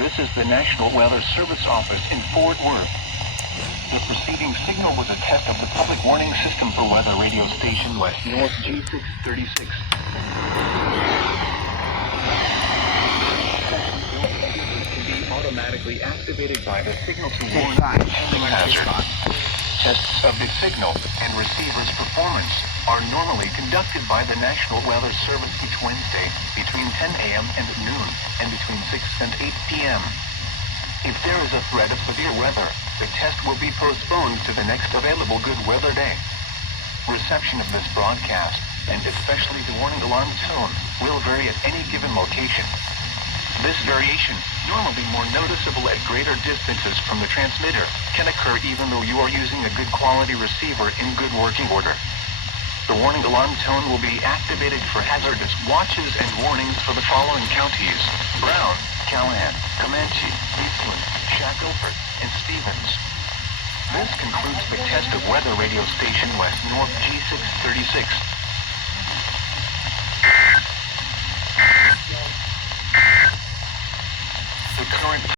This is the National Weather Service Office in Fort Worth. The preceding signal was a test of the public warning system for weather radio station West North G636. Can be automatically activated by the signal to warn of impending hazard. Tests of the signal and receiver's performance are normally conducted by the National Weather Service each Wednesday between 10 a.m. and noon and between 6 and 8 p.m. If there is a threat of severe weather, the test will be postponed to the next available good weather day. Reception of this broadcast, and especially the warning alarm tone, will vary at any given location. This variation, normally more noticeable at greater distances from the transmitter, can occur even though you are using a good quality receiver in good working order. The warning alarm tone will be activated for hazardous watches and warnings for the following counties: Brown, Callahan, Comanche, Eastland, Shackelford, and Stevens. This concludes the test of weather radio station West North G636. The current